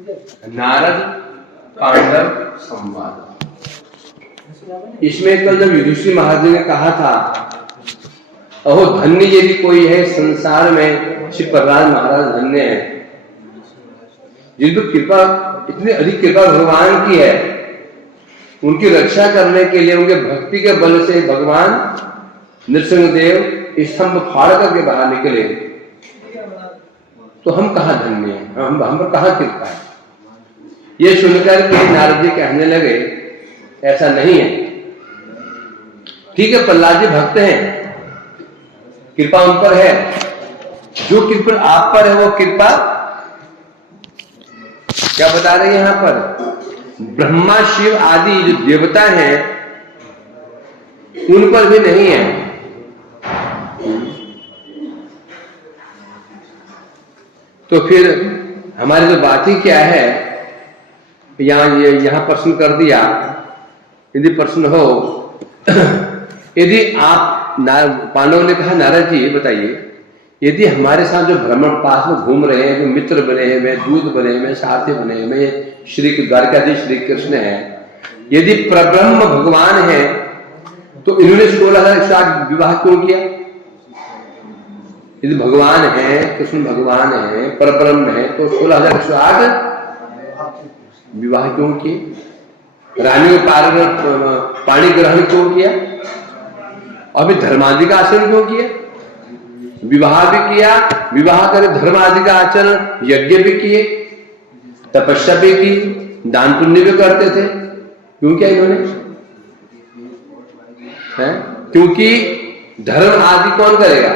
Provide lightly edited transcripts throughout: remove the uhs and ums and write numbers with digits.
नारद पांडव संवाद। इसमें कल जब युधिष्ठिर महाराज ने कहा था, अहो धन्य यदि कोई है संसार में, श्री प्रहलाद महाराज धन्य है, जिनको कृपा, इतनी अधिक कृपा भगवान की है, उनकी रक्षा करने के लिए उनके भक्ति के बल से भगवान नृसिंहदेव स्तंभ फाड़ करके बाहर निकले, तो हम कहाँ धन्य हैं, हम पर कहाँ कृपा है। ये सुनकर के नारद जी कहने लगे, ऐसा नहीं है। ठीक है, प्रहलाद जी भक्त हैं, कृपा उन पर है, जो कृपा आप पर है वो कृपा क्या बता रहे हैं यहां पर, ब्रह्मा शिव आदि जो देवता हैं उन पर भी नहीं है। तो फिर हमारी तो बात ही क्या है, यहां प्रश्न कर दिया। यदि प्रश्न हो, यदि आप पांडवों ने कहा नारद जी बताइए, यदि हमारे साथ जो भ्रमण पास में घूम रहे हैं, जो मित्र बने हैं, दूत बने हैं, सारथी बने हैं, श्री द्वारकाधीश श्री कृष्ण है, यदि परब्रह्म भगवान है, तो इन्होंने 16,000 विवाह क्यों किया? यदि भगवान है, कृष्ण भगवान है, परब्रह्म है, तो 16,000 विवाह क्यों किए? रानी पाणी ग्रहण क्यों किया? अभी धर्मादि का आचरण क्यों किया? विवाह भी किया, विवाह करे धर्म आदि का आचरण, यज्ञ भी किए, तपस्या भी की, दान पुण्य भी करते थे। क्यों किया इन्होंने? क्योंकि धर्म आदि कौन करेगा?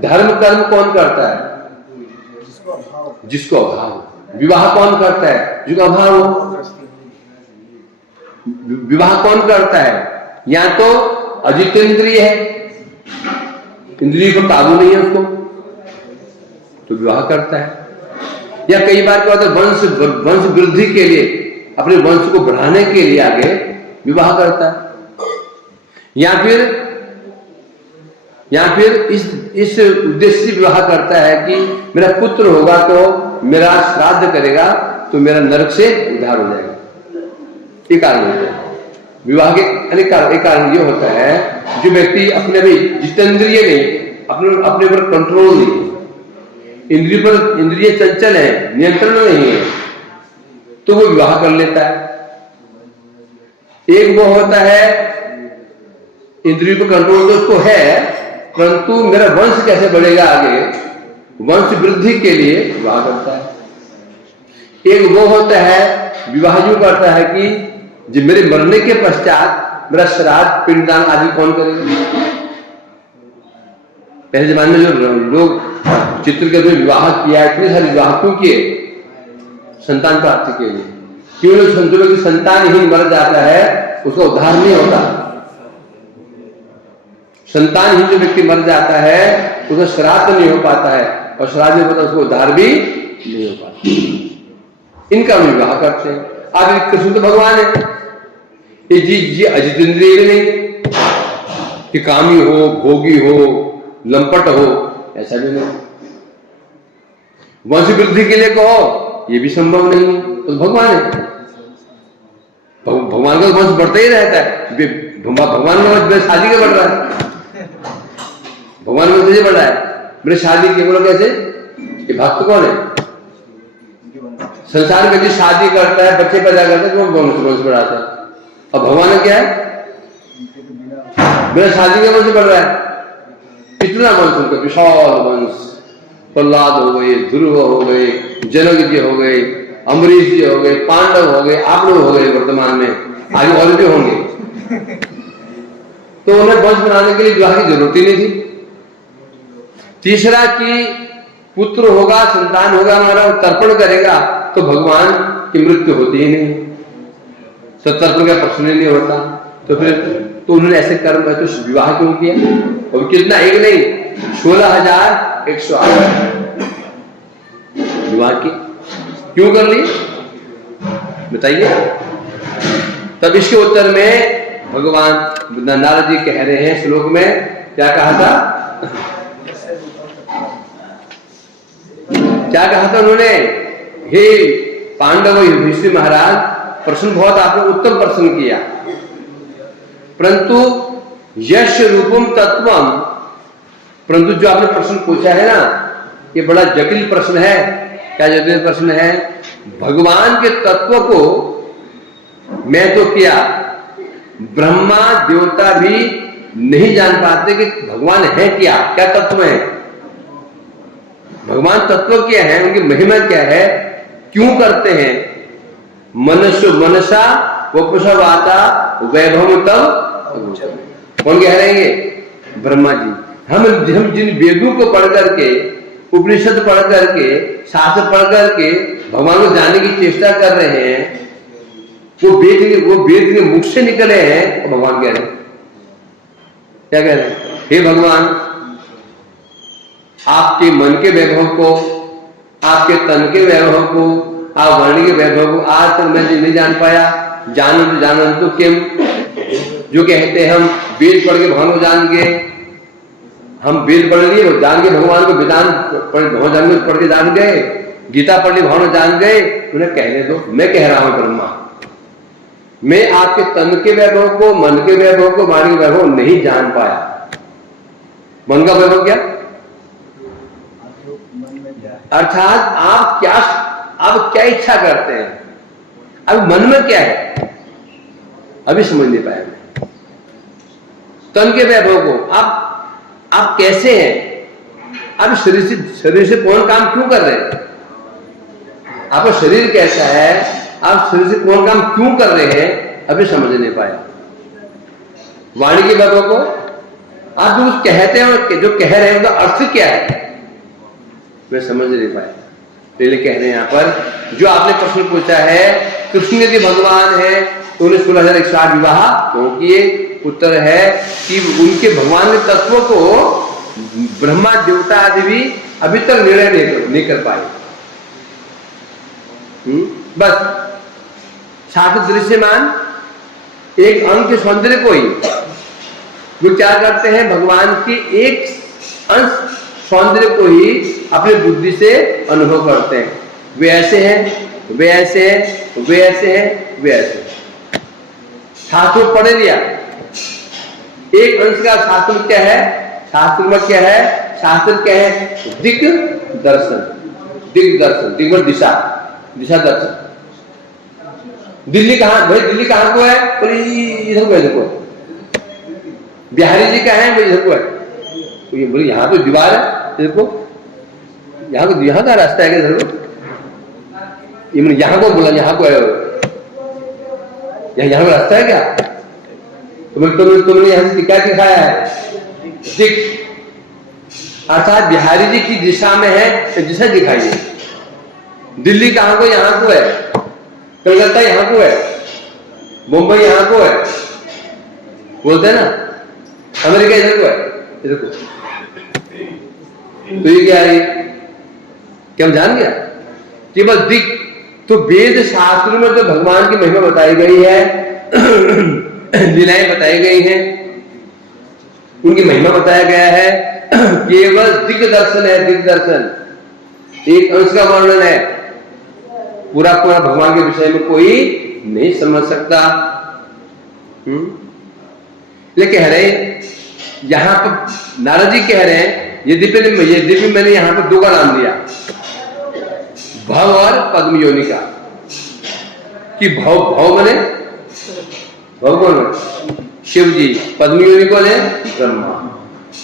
धर्म कर्म कौन करता है? जिसको अभाव हो। विवाह कौन करता है? जिसको अभाव हो। विवाह कौन करता है? या तो अजितेंद्रिय है, इंद्रिय को काबू नहीं है उसको, तो विवाह करता है। या कई बार क्या होता है, वंश वृद्धि के लिए, अपने वंश को बढ़ाने के लिए आगे विवाह करता है। या फिर इस उद्देश्य से विवाह करता है कि मेरा पुत्र होगा तो मेरा श्राद्ध करेगा तो मेरा नरक से उद्धार हो जाएगा। ये कारण होता है विवाह के। अनेक कारण ये होता है, जो व्यक्ति अपने भी जितेंद्रिय नहीं, अपने पर कंट्रोल नहीं, इंद्रिय चंचल है, नियंत्रण नहीं है, तो वो विवाह कर लेता है। एक वो होता है इंद्रिय पर कंट्रोल तो उसको है, परंतु मेरा वंश कैसे बढ़ेगा आगे, वंश वृद्धि के लिए विवाह करता है। एक वो होता है विवाह जो करता है कि जो मेरे मरने के पश्चात मेरा श्राद्ध पिंडदान आदि कौन करेगा। पहले जमाने में जो लोग चित्रकूट में विवाह किया, इतने सारे विवाह क्यों किए? संतान प्राप्ति के लिए। क्यों? लोग समझो कि संतान ही मर जाता है, उसका उद्धार नहीं होता। संतान ही जो व्यक्ति मर जाता है उसका श्राद्ध नहीं हो पाता है, और श्राद्ध नहीं होता उसको उद्धार भी नहीं हो पाता। इनका विवाह करते हैं। आप कृष्ण तो भगवान है, ये अजितेंद्रिय भी नहीं कि कामी हो, भोगी हो, लंपट हो, ऐसा भी नहीं। वंश वृद्धि के लिए कहो, ये भी संभव नहीं है, तो भगवान है। भगवान का वंश बढ़ता ही रहता है। भगवान का वंश शादी का बढ़ रहा है, भगवान का वंश बढ़ रहा है, मेरे शादी के बोलो कैसे? ये भक्त कौन है? संसार में जो शादी करता है, बच्चे पैदा करता है, तो वंश बढ़ाता है। और भगवान क्या है? मेरा शादी का वंश बढ़ रहा है। कितना वंश उनका विशाल वंश, प्रहलाद हो गए, ध्रुव हो गए, जनक जी हो गए, अम्बरीश जी हो गए, पांडव हो गए, आप लोग हो गए वर्तमान में, आगे और भी होंगे। तो उन्हें वंश बनाने के लिए विवाह की जरूरत ही नहीं थी। तीसरा कि पुत्र होगा, संतान होगा, हमारा तर्पण करेगा तो भगवान की मृत्यु होती ही नहीं, तो तर्पण का प्रश्न ही नहीं होता। तो फिर तो उन्होंने ऐसे कर्म है तो विवाह क्यों किया? और कितना? एक नहीं, 16,108 विवाह की क्यों कर ली बताइए? तब इसके उत्तर में भगवान नारद जी कह रहे हैं श्लोक में, क्या कहा था? क्या कहा था उन्होंने? हे पांडव युधिष्ठिर महाराज प्रश्न बहुत आपने उत्तम प्रश्न किया, परंतु यश रूपम तत्वम, परंतु जो आपने प्रश्न पूछा है ना, ये बड़ा जटिल प्रश्न है। क्या जटिल प्रश्न है? भगवान के तत्व को मैं तो क्या ब्रह्मा देवता भी नहीं जान पाते कि भगवान है क्या, क्या तत्व है, भगवान तत्व क्या है, उनकी महिमा क्या है, क्यों करते हैं। मनुष्य मनसा वपुषवाता वैभव तब, कौन कह रहे हैं ये? ब्रह्मा जी। हम जिन वेदों को पढ़ करके, उपनिषद पढ़ करके, शास्त्र पढ़ करके भगवान को जानने की चेष्टा कर रहे हैं, वो वेद के मुख से निकले हैं, और भगवान कह रहे हैं, क्या कह रहे हैं? हे भगवान, आपके मन के वैभव को, आपके तन के वैभव को, आप वाणी के वैभव को आज तक मैं नहीं जान पाया। जानन तो किम, जो कहते हैं हम वेद पढ़ के भगवान को जान गए, हम वेद पढ़ लिए वो जान के भगवान को, वेदांत पढ़ के जान गए, गीता पढ़ ली भगवान को जान गए, उन्हें कहने दो। मैं कह रहा हूं ब्रह्मा, मैं आपके तन के वैभव को, मन के वैभव को, वाणी के वैभव नहीं जान पाया। मन का वैभव क्या? अर्थात आप क्या इच्छा करते हैं, अब मन में क्या है, अभी समझ नहीं पाया मैं। तन के वैभव को आप कैसे हैं, आप शरीर से कौन काम क्यों कर रहे हैं, आपका शरीर कैसा है, आप शरीर से कौन काम क्यों कर रहे हैं, अभी समझ नहीं पाया। वाणी के वैभव को आप जो कहते हैं और जो कह रहे हैं उसका अर्थ क्या है, मैं समझ नहीं पाया। पहले कह रहे हैं यहां पर, जो आपने प्रश्न पूछा है कृष्ण यदि भगवान है तो उन्हें 16,108 विवाह क्यों किए? उत्तर है कि उनके भगवान के तत्व को ब्रह्मा देवता आदि भी अभी तक निर्णय नहीं कर पाए। बस शास्त्र दृश्यमान एक अंग के सौंदर्य को ही वो क्या करते हैं, भगवान के एक अंश सौंदर्य को ही अपनी बुद्धि से अनुभव करते हैं। वे ऐसे हैं, वे ऐसे हैं, वे ऐसे हैं, वे ऐसे। शास्त्र पढ़ लिया, एक अंश का शास्त्र क्या है, शास्त्र में क्या है, शास्त्र क्या है, दिक दर्शन, दिक दर्शन, दिग् दिशा, दिशा दर्शन। दिल्ली कहां भाई, दिल्ली कहां को है, तो इधर को, इधर को। बिहारी जी का है भाई, इधर को है, तो ये बोले यहां तो दीवार है, इधर को, यहाँ का रास्ता है इधर को, ये यहां को बोला, यहाँ को है, यहाँ का रास्ता है क्या? तुमने यहां से क्या दिखाया है, दिख, अर्थात बिहारी जी की दिशा में है तो दिशा दिखाइए। दिल्ली कहां को, यहां को है, कलकत्ता यहां को है, मुंबई यहां को है, बोलते हैं ना, अमेरिका इधर को है, इधर को। तो ये क्या है, क्या हम जान गया, केवल दिख। तो वेद शास्त्र में तो भगवान की महिमा बताई गई है, लीलाएं बताई गई हैं, उनकी महिमा बताया गया है, केवल दिग दर्शन है, दिग दर्शन एक अंश का वर्णन है, पूरा पूरा भगवान के विषय में कोई नहीं समझ सकता। ये कह रहे यहां पर नारद जी कह रहे हैं, यद्यपि मैंने यहां पर दो का नाम लिया, भव और पद्म योनि का, कि भव मने भव कौन, शिव जी, पद्म योनि कौन है, ब्रह्मा।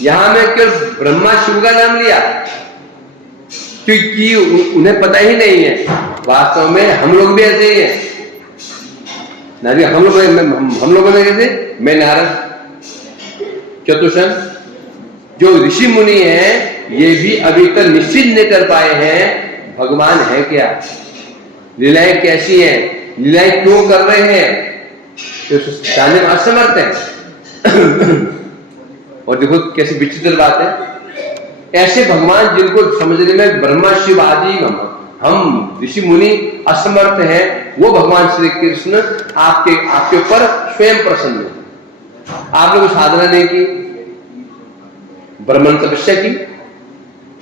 यहां मैं केवल ब्रह्मा शिव का नाम लिया क्योंकि उन्हें पता ही नहीं है, वास्तव में हम लोग भी ऐसे ही हैं ना, हम लोग में कैसे, मैं नारद चतुर्शन, जो ऋषि मुनि हैं ये भी अभी तक निश्चित नहीं कर पाए हैं भगवान है क्या, लीलाएं कैसी हैं, लीलाएं क्यों कर रहे हैं, तो जानने में असमर्थ है। और देखो कैसी विचित्र बात है, ऐसे भगवान जिनको समझने में ब्रह्मा शिव आदि हम ऋषि मुनि असमर्थ हैं, वो भगवान श्री कृष्ण आपके ऊपर स्वयं प्रसन्न है। आप लोग साधना नहीं की, ब्रह्मा ने तपस्या की,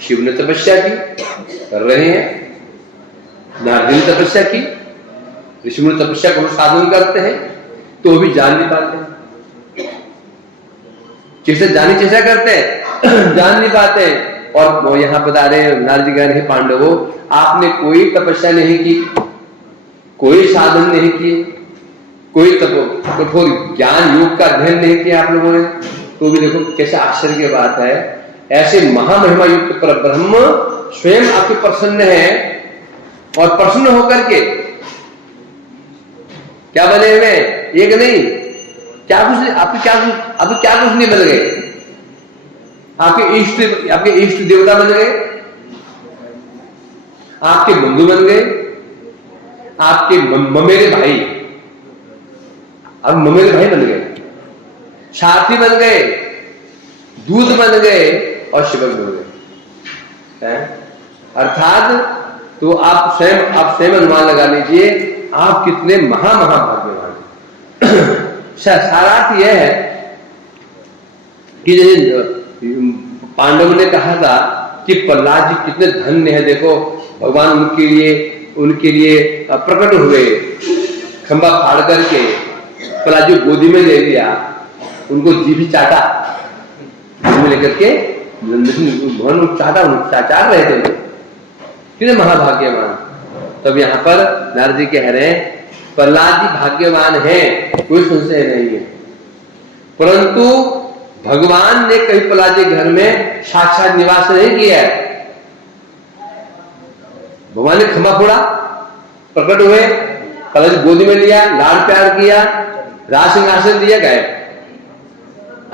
शिव ने तपस्या की, कर रहे हैं, नारद ने तपस्या की, ऋषि मुनि तपस्या को साधन करते हैं तो भी जान नहीं पाते, जैसे जानी चेष्टा करते हैं जान नहीं पाते। और वो यहाँ बता रहे हैं नारद जी कह रहे हैं पांडवों, आपने कोई तपस्या नहीं की, कोई साधन नहीं किए, कोई कठोर ज्ञान योग का अध्ययन नहीं किया आप लोगों ने, तो भी देखो कैसे आश्चर्य की बात है, ऐसे महामहिमा युक्त परब्रह्म स्वयं आपके प्रसन्न है और प्रसन्न होकर के क्या बने हुए, एक नहीं क्या कुछ आपके क्या कुछ नहीं बन गए, आपके इष्ट देवता बन गए, आपके बंधु बन गए, आपके ममेरे भाई, अब ममेरे भाई बन गए, साथी बन गए, दूध बन गए और शिवक बन गए। अर्थात तो आप स्वयं अनुमान लगा लीजिए आप कितने महाभाग्यवान हैं। सारार्थ यह है कि पांडव ने कहा था कि प्रहलाद जी कितने धन्य है, देखो भगवान उनके लिए प्रकट हुए, खंबा फाड़ करके प्रहलाद जी गोदी में ले लिया, उनको जीभ चाटा, में लेकर के भवन चाट रहे थे, कितने महाभाग्यवान। तब यहाँ पर नारद जी कह रहे हैं प्रहलाद जी भाग्यवान है, कोई संशय नहीं है, परंतु भगवान ने कहीं प्रहलाद जी घर में साक्षात निवास नहीं किया है। भगवान ने खंबा फोड़ा, प्रकट हुए, प्रहलाद जी गोदी में लिया, लाड प्यार किया, राज सिंहासन दिया, गए,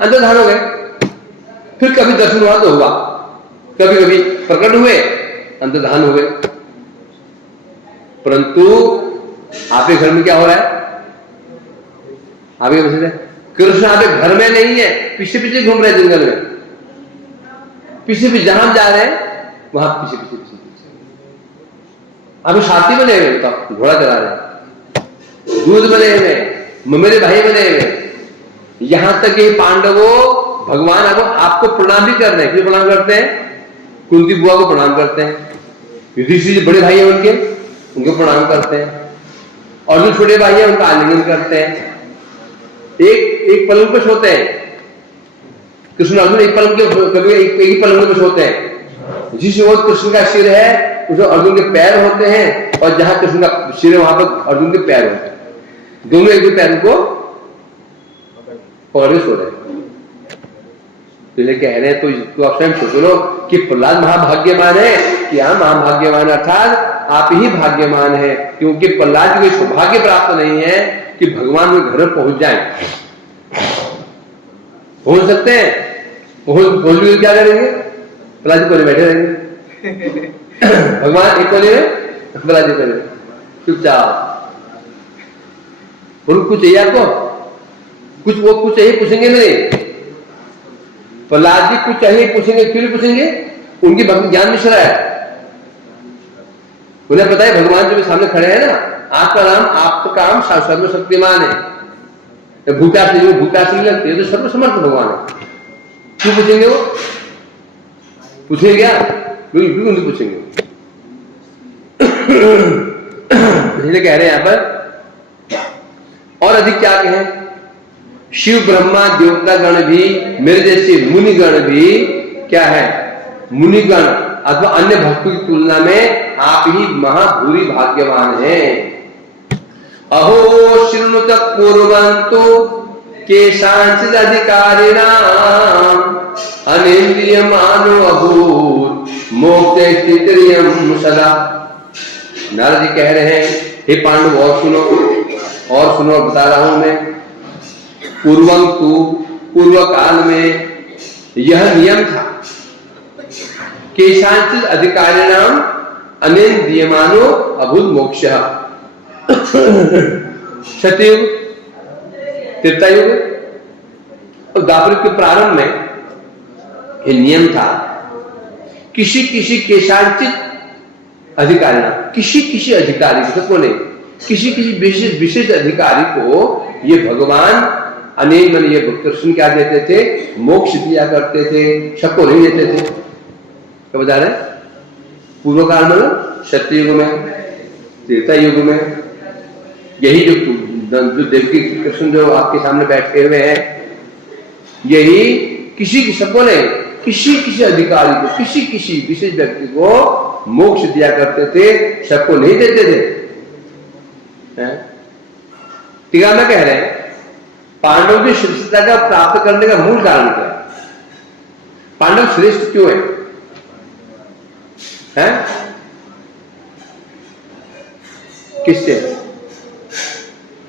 अंतर्धान हो गए। फिर कभी दर्शन हुआ तो हुआ, कभी कभी प्रकट हुए, अंतर्धान हो गए। परंतु आपके घर में क्या हो रहा है, आपके कृष्ण आपके घर में नहीं है, पीछे पीछे घूम रहे जंगल में, पीछे पीछे जहां जा रहे हैं वहां पीछे पीछे पीछे पीछे अभी साथी बने हुए, तो घोड़ा चला रहे, दूध बने हुए, मेरे भाई बने हुए, यहां तक कि पांडवों भगवान आपको प्रणाम भी कर रहे हैं। क्यों प्रणाम करते हैं, कुंती बुआ को प्रणाम करते हैं, युधिष्ठिर बड़े भाई हैं उनको प्रणाम करते हैं, और जो छोटे भाई हैं उनका आलिंगन करते हैं, एक पलंग पे सोते हैं, कृष्ण अर्जुन एक पलंग कभी एक ही पलंग पे सोते हैं, जिस ओर कृष्ण का सिर है उस अर्जुन के पैर होते हैं, और जहां कृष्ण का सिर है वहां पर अर्जुन के पैर होते हैं, दोनों एक पैर को पकड़ सो रहे हैं। तो कह रहे हैं तो आप स्वयं सोच लो कि प्रहलाद महाभाग्यवान है कि हम महाभाग्यवान, अर्थात आप ही भाग्यवान है, क्योंकि प्रहलाद को सौभाग्य प्राप्त नहीं है कि भगवान के घर में पहुंच जाए। पहुंच सकते हैं, पहुंच भी क्या करेंगे, प्रहलाद जी कोने बैठे रहेंगे भगवान एक कोने में, प्रहलाद जी कोने चुपचाप, उनको चाहिए आपको कुछ, वो कुछ चाहिए पूछेंगे नहीं, प्रहलाद जी कुछ चाहिए पूछेंगे, क्यों पूछेंगे, उनकी भक्ति ज्ञान मिश्रा है, उन्हें पता है भगवान जो सामने खड़े हैं ना, आपका नाम आपका काम सर्वशक्तिमान है, भूखा से लगते है तो सर्वसमर्थ भगवान है, क्यों पूछेंगे, वो पूछेंगे क्या, बिल्कुल नहीं पूछेंगे। इसलिए कह रहे हैं यहां पर, और अधिक क्या कहें, शिव ब्रह्मा देवतागण भी, मेरे जैसे मुनिगण भी क्या है, मुनिगण अथवा अन्य भक्तों की तुलना में आप ही महाभूरि भाग्यवान हैं। अहो शृणुत पूर्वन्तु केषांचित् अधिकारिणाम् अनिन्द्रियमानो अभूत् मोक्ते स्थितिर्यं सदा। नारद जी कह रहे हैं हे पांडव और सुनो बता रहा हूं मैं, पूर्वन्तु पूर्व काल में यह नियम था, केषांचित् अधिकारिणाम अनिन्द्रियमानो अभूत् मोक्षः। सतयुग, त्रेतायुग और द्वापर के प्रारंभ में यह नियम था, किसी केषांचित् अधिकारिणाम, किसी अधिकारी को नहीं, किसी विशेष अधिकारी को ये भगवान अनेक मन ये कृष्ण क्या देते थे, मोक्ष दिया करते थे, सबको नहीं देते थे। क्या बता रहे, पूर्व काल में, सत्ययुग में, त्रेता युग में यही जो देवकी कृष्ण जो आपके सामने बैठे हुए हैं, यही किसी सबको नहीं, किसी अधिकारी को, किसी विशेष व्यक्ति को मोक्ष दिया करते थे, सबको नहीं देते थे। टीका में कह रहे हैं पांडव की श्रेष्ठता का प्राप्त करने का मूल कारण क्या है? पांडव श्रेष्ठ क्यों है? किससे?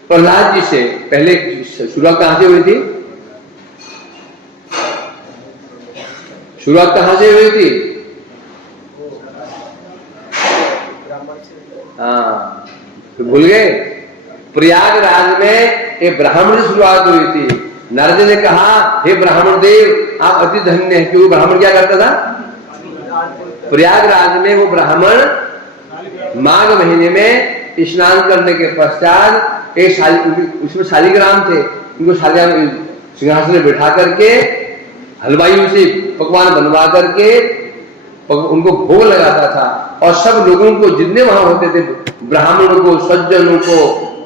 प्रहलाद जी से। पहले शुरुआत कहां से हुई थी? शुरुआत कहां से हुई थी? हाँ, तो भूल गए? प्रयागराज में एक ब्राह्मण से शुरुआत हुई थी। नारद ने कहा, हे ब्राह्मण देव आप अति धन्य हैं। क्योंकि ब्राह्मण क्या करता था? प्रयागराज में वो ब्राह्मण माघ महीने में स्नान करने के पश्चात एक उसमें शालिग्राम थे, उनको शालिग्राम सिंहासन में बैठा करके हलवाइयों से पकवान बनवा करके उनको भोग लगाता था, और सब लोगों को जितने वहां होते थे ब्राह्मणों को, सज्जनों को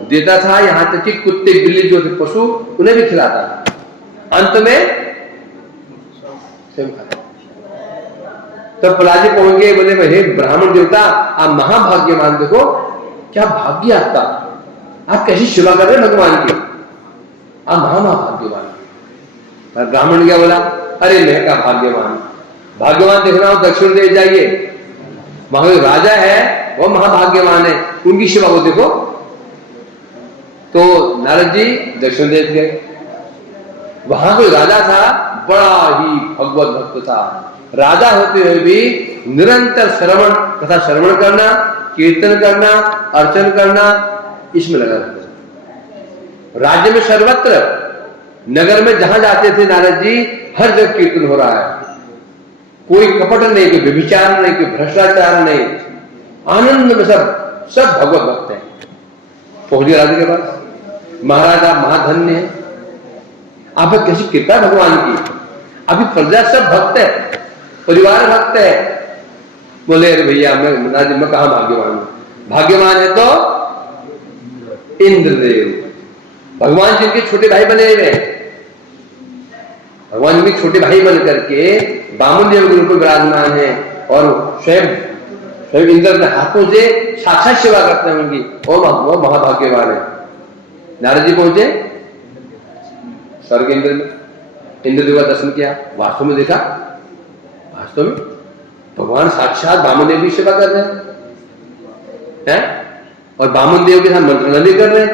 देता था, यहां तक कि कुत्ते बिल्ली जो थे पशु उन्हें भी खिलाता था। अंत में स्वयं खाता। तब प्रहलाद जी पहुंच गए, बोले हे ब्राह्मण देवता आप महाभाग्यवान, देखो क्या भाग्य आपका, आप कैसी सेवा कर रहे हैं भगवान की, आप महाभाग्यवान। ब्राह्मण क्या बोला? अरे मैं क्या भाग्यवान, भाग्यवान देखना हो दक्षिण देश जाइए, वहां राजा है वो महाभाग्यवान है, उनकी सेवा को देखो। तो नारद जी दक्षिण देश गए, वहां कोई राजा था, बड़ा ही भगवत भक्त था। राजा होते हुए भी निरंतर श्रवण तथा श्रवण करना, कीर्तन करना, अर्चन करना, इसमें लगा रहता। राज्य में सर्वत्र, नगर में जहां जाते थे नारद जी, हर जगह कीर्तन हो रहा है, कोई कपट नहीं, कोई व्यभिचार नहीं, कोई भ्रष्टाचार नहीं, आनंद में सब भगवत भक्त है। पहुंच गए राजा के पास, महाराजा महाधन्य है, आप कैसी कृपा भगवान की, अभी प्रजा सब भक्त है, परिवार भक्त है। बोले अरे भैया मैं कहा भाग्यवान हूं, भाग्यवान है तो इंद्रदेव, भगवान जिनके छोटे भाई बने हुए, भगवान जिनके छोटे भाई बन करके बामन देव के रूप में विराजमान है, और स्वयं इंद्र के हाथों से साक्षात सेवा करते हैं उनकी, वो महाभाग्यवान है। नारद जी पहुंचे स्वर्ग इंद्र में, इंद्रदेव का दर्शन किया, वास्तव में देखा, वास्तव में भगवान साक्षात बामन देव की सेवा कर रहे हैं, और बामन देव के साथ मंत्रणा भी कर रहे हैं,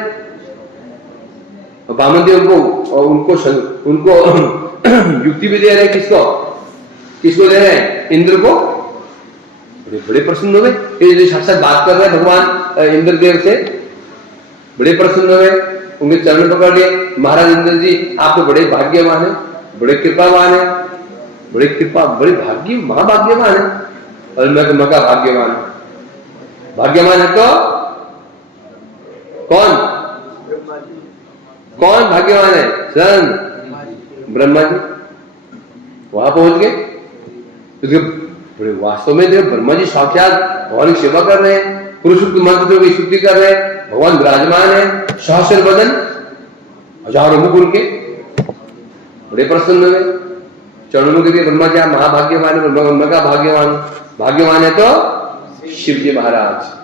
और बामन देव उनको युक्ति भी दे रहे हैं। किसको दे रहे हैं? इंद्र को। बड़े प्रसन्न हो गए, साक्षात बात कर रहे हैं भगवान इंद्रदेव से, बड़े प्रसन्न हो गए, उनके चरण पकड़ लिए। महाराज इंद्र जी आप तो बड़े भाग्यवान है, बड़े कृपावान है, बड़े भाग्य महाभाग्यवान है, और मैं का भाग्यवान है। भाग्यवान है तो कौन भाग्यवान है? स्वयं ब्रह्मा जी। वहां पहुंच गए, बड़े वास्तव में देखो ब्रह्मा जी साक्षात भगवान की सेवा कर रहे हैं, पुरुष मंत्र की स्तुति कर रहे हैं, भगवान विराजमान है, सहस्र बदन, हजारों मुख उनके, बड़े प्रसन्न हुए, चरणों के लिए ब्रह्मा जी महाभाग्यवान है, ब्रह्मा का भाग्यवान है तो शिव जी महाराज,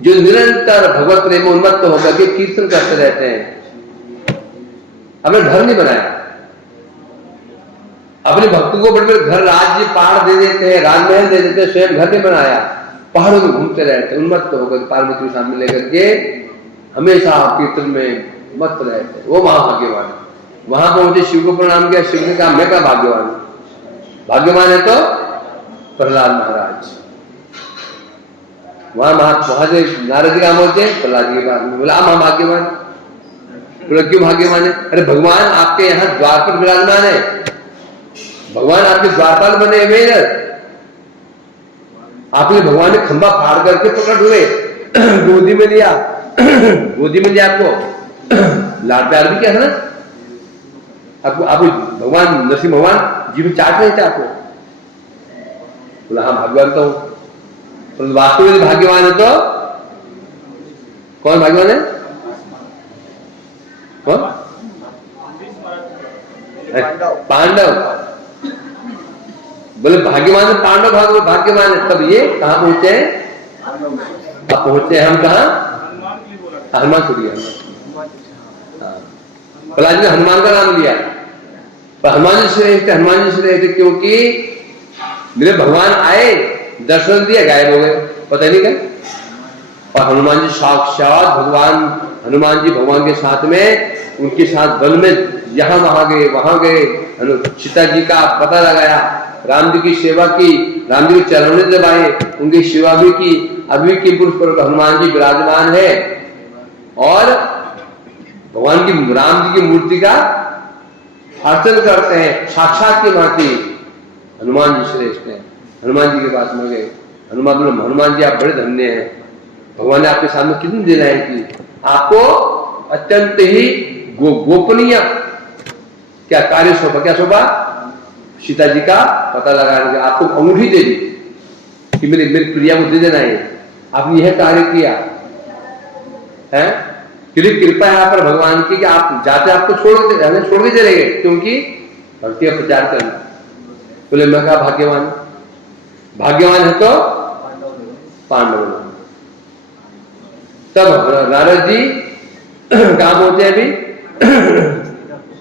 जो निरंतर भगवत प्रेम में उन्मत्त होकर के कीर्तन करते रहते हैं। अपने घर नहीं बनाया, अपने भक्तों को बड़े बड़े घर, राज्य पहाड़ दे देते हैं, राजमहल दे देते हैं, स्वयं घर नहीं बनाया, पहाड़ों में घूमते रहते, उन्मत्त होकर पार्वती को सामने लेकर के हमेशा कीर्तन में मत रहते, वो महाभाग्यवान है। वहां पहुंचे, शिव को प्रणाम किया, शिव ने कहा मैं क्या भाग्यवान हूं, भाग्यवान है तो प्रहलाद महाराज। वहां से नारद जी का पहुंचे, प्रहलाद जी के पास बोला महाभाग्यवान, बोला क्यों भाग्यवान है? अरे भगवान आपके यहाँ द्वार पर विराजमान है, भगवान आपके द्वारपाल बने हुए हैं, आपने भगवान ने खंबा फाड़ करके प्रकट हुए, गोदी में लिया, आपको लाड प्यार भी किया था ना, आपको भगवान नरसिंह भगवान जी में चाट रहे थे आपको। बोला हाँ भगवान तो तो वास्तव में भाग्यवान है तो कौन भाग्यवान है? कौन? पांडव। बोले भाग्यवान है पांडव, भाग्यवान है। तब ये कहां पहुंचे हैं? अब पहुंचे हम कहा? हनुमान को लिया। प्रहलाद ने हनुमान का नाम लिया, पर हनुमान जी श्रेष्ठ, हनुमान जी श्रेष्ठ क्योंकि मेरे भगवान आए, दर्शन दिया, गायब हो गए, पता नहीं क्या। और हनुमान जी साक्षात भगवान, हनुमान जी भगवान के साथ में, उनके साथ वन में यहाँ वहां गए, सीता जी का पता लगाया, राम जी की सेवा की, राम जी के चरणों दबाए, उनकी सेवा भी की। अभी की पुरुष पर हनुमान जी विराजमान है और भगवान की, राम जी की मूर्ति का अर्चन करते हैं साक्षात की भांति। हनुमान जी श्रेष्ठ है। हनुमान जी के पास में गए, हनुमान जी आप बड़े धन्य हैं, भगवान ने आपके सामने कितनी देनाएं की, आपको अत्यंत ही गोपनीय क्या कार्य सौंपा, क्या सौंपा? सीता जी का पता लगाने का, आपको अंगूठी दे दी कि मेरी प्रिया को दे देना है। आपने यह कार्य किया है, कृपा है आप पर भगवान की कि आप जाते आपको छोड़ के चले गए, क्योंकि भक्ति का प्रचार करना। बोले मैं कहा भाग्यवान है तो पांडव। तब नारद जी कहां पहुंचे? अभी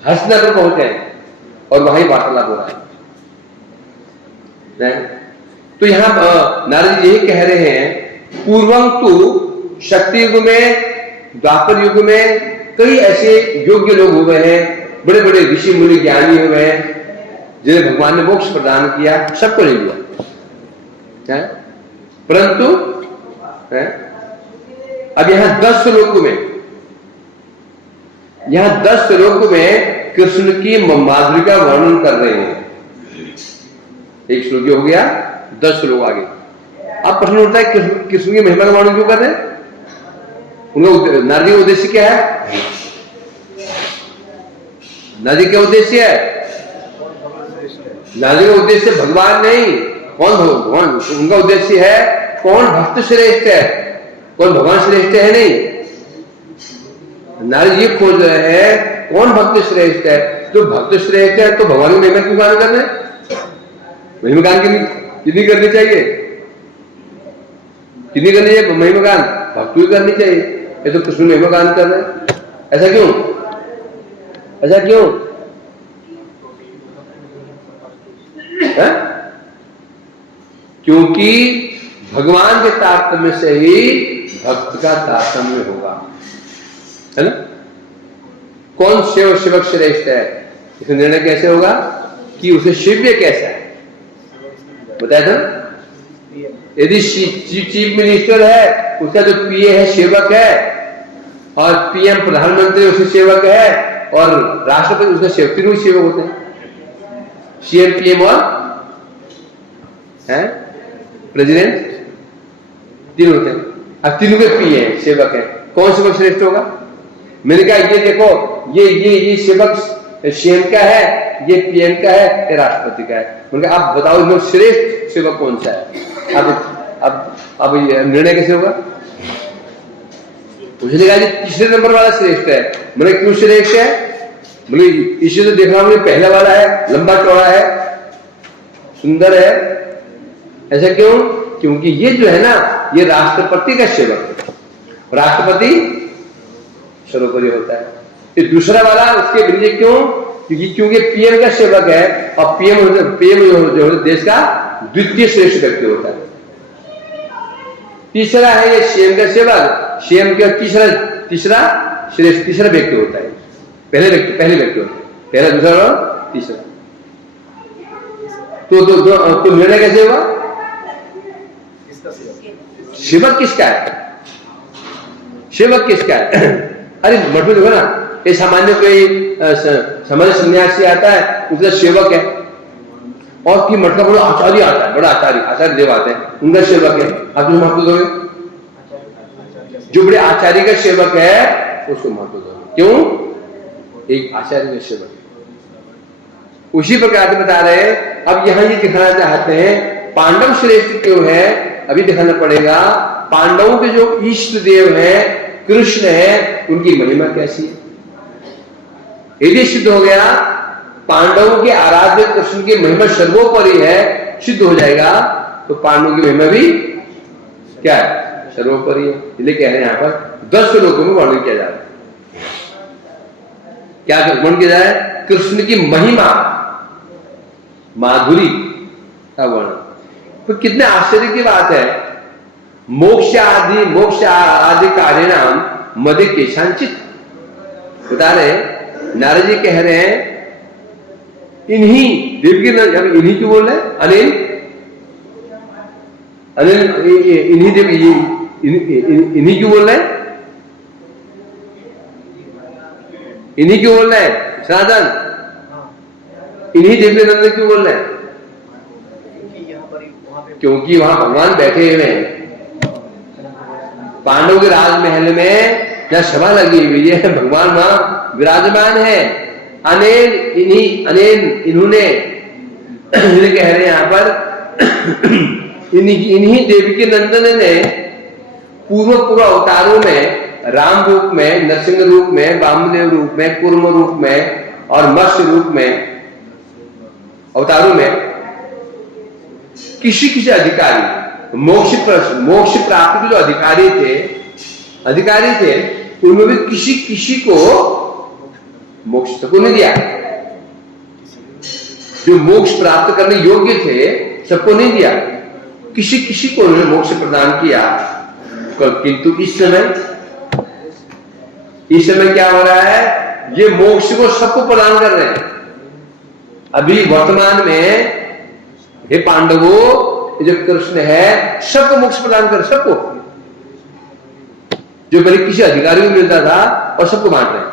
हस्तिनापुर पहुंचे और वहीं वार्तालाप हो रहा है। तो यहां नारद जी यही कह रहे हैं, पूर्वं तु शक्ति युग में, द्वापर युग में कई ऐसे योग्य लोग हुए हैं, बड़े बड़े ऋषि मुनि ज्ञानी हुए हैं, जिन्हें भगवान ने मोक्ष प्रदान किया, सबको ले लिया है। परंतु अब यहां 10 श्लोक में, यहां 10 श्लोक में कृष्ण की माधुरी का वर्णन कर रहे हैं। एक श्लोक हो गया, 10 श्लोक आगे। अब प्रश्न उठता है कृष्ण की महिमा का वर्णन क्यों कर रहे हैं? उनका नारद जी का उद्देश्य क्या है? नारद जी का उद्देश्य है, नारद जी का उद्देश्य भगवान नहीं, कौन भगवान? उनका उद्देश्य है कौन भक्त श्रेष्ठ है, कौन भगवान श्रेष्ठ है नहीं। नारद जी खोज रहे हैं कौन भक्त श्रेष्ठ है। जो भक्त श्रेष्ठ है तो भगवान की महिमा क्यों गान कर रहे हैं? महिमा गान कितनी करनी चाहिए? कितनी करनी चाहिए महिमा गान? भक्त की करनी चाहिए। ये तो कृष्ण महिमा गान कर रहे हैं, ऐसा क्यों? ऐसा क्यों है? क्योंकि भगवान के तारतम्य से ही भक्त का तारतम्य होगा, है ना। कौन सेवक श्रेष्ठ है, इसका निर्णय कैसे होगा कि उसे शिव्य कैसा है, बताया था। यदि चीफ मिनिस्टर है, उसका जो पीए है सेवक है, और पीएम प्रधानमंत्री उसके सेवक है, और राष्ट्रपति उसका सेवक, तीनों सेवक होते हैं, सीएम पीएम और प्रेसिडेंट, तीनों होते हैं। अब तीनों के पीए हैं, सेवक है, कौन सेवक श्रेष्ठ होगा? मैंने कहा ये देखो, ये सेवक सीएम का है, ये पीएम का है, ये राष्ट्रपति का है। उनका आप बताओ इनमें श्रेष्ठ सेवक कौन सा है? अब निर्णय कैसे होगा? उसने कहा तीसरे नंबर वाला श्रेष्ठ है। मैंने क्यों श्रेष्ठ है? बोले इसे तो देख रहा हूं, पहला वाला है, लंबा चौड़ा है, सुंदर है। ऐसा क्यों? क्योंकि ये जो है ना, ये राष्ट्रपति का सेवक है, राष्ट्रपति सर्वोपरि होता है। ये दूसरा वाला उसके विरुद्ध क्यों? क्योंकि पीएम का सेवक है, और पीएम जो देश का द्वितीय श्रेष्ठ व्यक्ति होता है। तीसरा है ये सीएम का सेवक, सीएम का तीसरा श्रेष्ठ, तीसरा व्यक्ति होता है। पहले व्यक्ति होता है, पहला, दूसरा और तीसरा। तो निर्णय कैसे हुआ? सेवक किसका है? सेवक किसका है? अरे मठ में देखो ना, ये सामान्य कोई सामान्य सन्यासी आता है, उसका सेवक है, और की मठ का बड़ा आचार्य आता है, बड़ा आचार्य देव आते हैं, उनका सेवक है। आप जो महत्व दोगे? जो बड़े आचार्य का सेवक है उसको महत्व दोगे। क्यों? एक आचार्य का सेवक। उसी प्रकार से बता रहे हैं। अब यहां ये दिखाना चाहते हैं पांडव श्रेष्ठ क्यों है? अभी दिखाना पड़ेगा पांडवों के जो इष्ट देव है कृष्ण है, उनकी महिमा कैसी है। यदि सिद्ध हो गया पांडवों के आराध्य कृष्ण की महिमा सर्वोपरि है, सिद्ध हो जाएगा, तो पांडवों की महिमा भी क्या है, सर्वोपरि है। इसलिए कह रहे हैं यहां पर 10 श्लोकों में वर्णन किया जा रहा है। क्या वर्णन किया जाए, कृष्ण की महिमा माधुरी का वर्णन। तो कितने आश्चर्य की बात है, मोक्ष आदि कार्यणाम मदे केशांचित बता रहे, नारद जी कह रहे हैं इन्हीं देव की, इन्हीं क्यों बोल रहे हैं, अनिल इन्हीं देव, इन्हीं क्यों बोल रहे हैं, इन्हीं क्यों बोल रहे हैं सनातन, इन्हीं देवी नंद क्यों बोल रहे हैं, क्योंकि वहां भगवान बैठे हुए हैं। पांडव के राजमहल में जहां सभा लगी हुई है, भगवान वहां विराजमान है। अनेन इन्होंने कह रहे हैं यहां पर इन्हीं देवी के नंदन ने पूर्व अवतारों में, राम रूप में, नरसिंह रूप में, वामदेव रूप में, कूर्म रूप में और मत्स्य रूप में अवतारों में किसी अधिकारी मोक्ष प्राप्ति के जो अधिकारी थे उनमें भी किसी को मोक्ष सबको नहीं दिया। जो मोक्ष प्राप्त करने योग्य थे सबको नहीं दिया, किसी को उन्होंने मोक्ष प्रदान किया। किंतु इस समय क्या हो रहा है, ये मोक्ष को सबको प्रदान कर रहे हैं। अभी वर्तमान में हे पांडवों, जो कृष्ण है सबको मोक्ष प्रदान कर, सबको, जो पहले किसी अधिकारी को मिलता था और सबको बांट रहे हैं।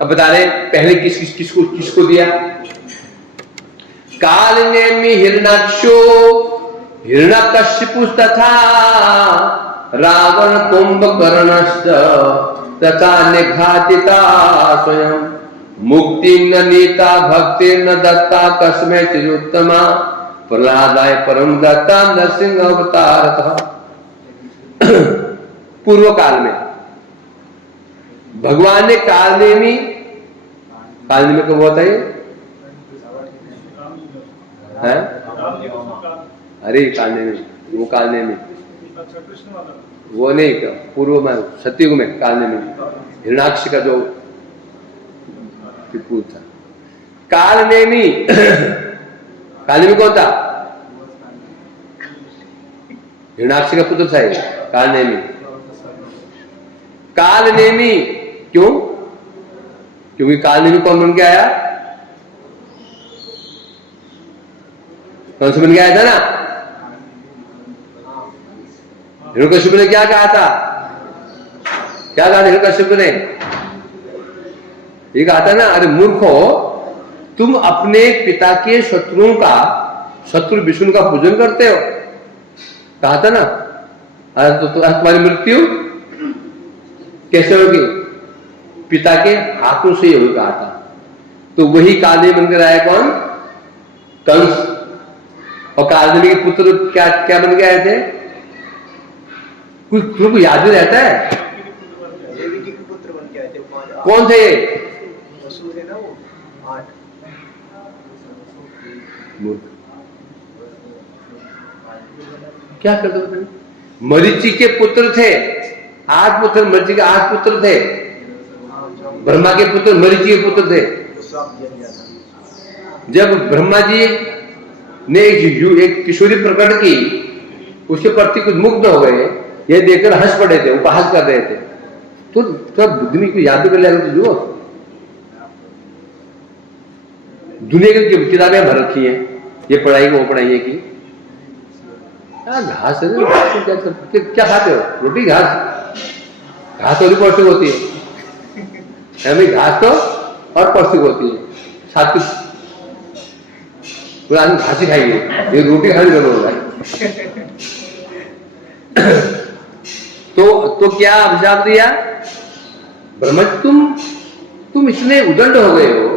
अब बता रहे पहले किसको दिया। काल नेमि हिरणाक्षो हिरण्यकशिपु तथा रावण कुंभकर्णश्च तथा निघातिता स्वयं मुक्ति न नीता भक्ति न दत्ता कस्मै चिरुत्तमा प्रहलादाय परम दत्ता नरसिंह अवतार। पूर्व काल में भगवान ने कालनेमी कब होता है? अरे कालनेमी, वो कालनेमी वो नहीं, पूर्व में सतयुग में कालनेमी हिरणाक्ष का जो पुत्र था। कालनेमी कौन था? हिरणाक्ष का पुत्र था कालनेमी। कालनेमी क्यों? क्योंकि कालनेमी कौन बन के आया? कौन से बन के आया था ना? हिरण्यकशिपु ने क्या कहा था? क्या कहा था हिरण्यकशिपु ने? ये कहा था ना, अरे मूर्खो, तुम अपने पिता के शत्रुओं का, शत्रु विष्णु का पूजन करते हो। कहा था ना, तो तुम्हारी मृत्यु कैसे होगी? पिता के हाथों से होगी, कहा था। तो वही कालनेमी बनकर आया कौन? कंस। और कालनेमी के पुत्र क्या बन के आए थे? कुछ तुमको याद नहीं रहता है? देवी जी के पुत्र बन के आए थे। कौन थे? असुर है ना वो 8। क्या कर दो? मरीचि के पुत्र थे 8 पुत्र, मरीचि के 8 पुत्र थे। ब्रह्मा के पुत्र मरीचि के पुत्र थे। जब ब्रह्मा जी ने एक किशोरी प्रकट की, उसके प्रति कुछ मुग्ध हो गए, ये देखकर हंस पड़े थे, उपहास कर रहे थे। तो थोड़ा बुद्धि को याद कर लिया तो जो दुनिया की किताबें भर रखी हैं, ये पढ़ाई वो पढ़ाई की। घास है ना, क्या खाते हो? रोटी? घास तो पौष्टिक होती है, घास तो और पौष्टिक होती है। सात्विक आदमी घास ही खाएंगे, ये रोटी खाने जरूर होगा। तो क्या अभिशाप दिया? ब्रह्मा तुम इतने उदंड हो गए हो,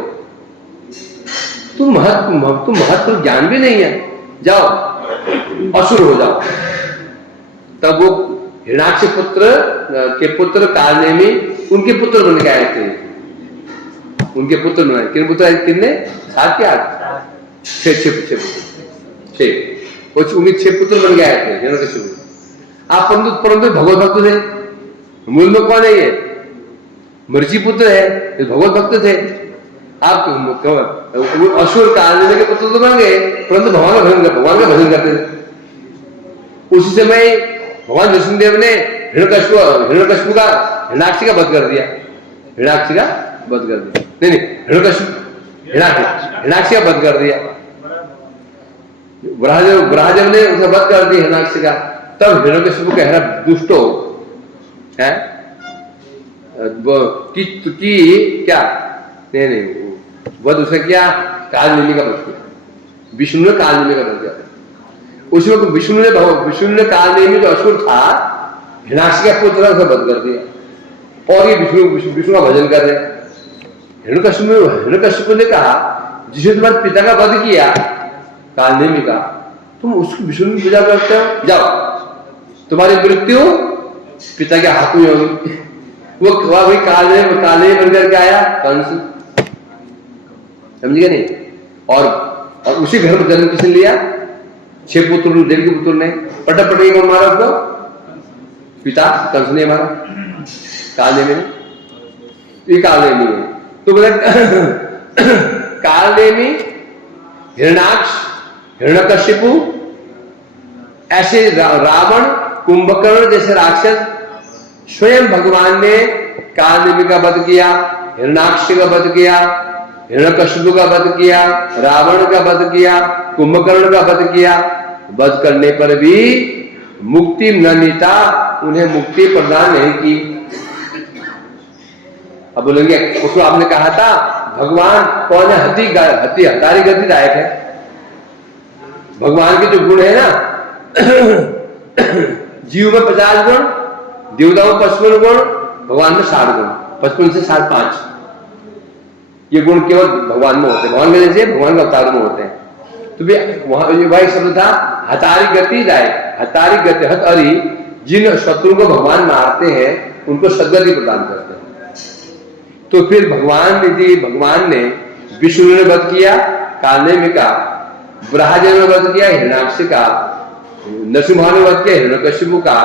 तुम महत्व ज्ञान भी नहीं है, जाओ असुर हो जाओ। तब वो हिरण्याक्ष पुत्र के पुत्र कालनेमी उनके पुत्र बन के आए थे, उनके पुत्र बने। किन पुत्र आए? कितने? 7 के 8? 6 उनके 6 पुत्र बन के आए थे हिरण्यकशिपु। आप परंतु भगवत भक्त थे। मूल में कौन है? ये मृषि पुत्र है, भगवत भक्त थे। आप असुर कालनेमी के पुत्र तो बन गए, परंतु भगवान का भजन करते थे। उसी समय भगवान विष्णुदेव ने हिरण्यकशिपु का हिरण्याक्षी का वध कर दिया। हिरण्याक्षी का वध कर दिया, नहीं हिरण्याक्षी का वध कर दिया। ब्रह्मदेव ने उसका वध कर दिया हिरण्याक्षी का। तब हिरण्यकशिपु कह रहा दुष्टो है कि क्या नहीं वध उसने क्या? कालनेमी का वध किया। विष्णु ने कालनेमी का वध किया। उसमें विष्णु ने कालनेमी जो असुर था हिरण्याक्षी का पुत्र उसे वध कर दिया। और ये विष्णु का भजन कर रहे। हिरण्यकशिपु ने कहा जिसने तुम्हारे पिता का वध किया कालनेमी का, तुम उसको विष्णु की पूजा करते हो, जाओ तुम्हारी मृत्यु पिता के हाथ में होगी। वो वही कालनेमी बनकर के आया कंस, समझिए नहीं? और उसी घर में जन्म किसने लिया? 6 पुत्र, देव के पुत्र ने। पटक कौन मारा उसको? पिता कंस ने मारा, कालनेमी ने। ये कालनेमी है। तो बोले कालनेमी, हिरण्याक्ष, हिरण्यकशिपु, ऐसे रावण, कुंभकर्ण जैसे राक्षस, स्वयं भगवान ने कालनेमी का वध किया, हिरण्याक्ष का वध किया, हिरण्यकशिपु का वध किया, रावण का वध किया, कुंभकर्ण का वध किया। वध करने पर भी मुक्ति न नीता, उन्हें मुक्ति प्रदान नहीं की। अब बोलेंगे उसको आपने कहा था भगवान कौन है? हतारी गति दायक है। भगवान के जो गुण है ना, जीव में 50 गुण, देवताओं में 55 गुण, भगवान में 60 गुण, 55 से 65। ये गुण केवल भगवान में होते हैं। भगवान के जैसे भगवान के अवतार में होते हैं। तो वह एक शब्द था हतारी गति दायक। हतारी गति, हत अरि, जिन शत्रु को भगवान मारते हैं उनको सदगति प्रदान करते हैं। तो फिर भगवान ने विष्णु ने वध किया कालनेमी का, ब्रह्मदेव ने वध किया हिरण्याक्ष का, नरसिम्हा ने वध किया हिरण्यकशिपु का,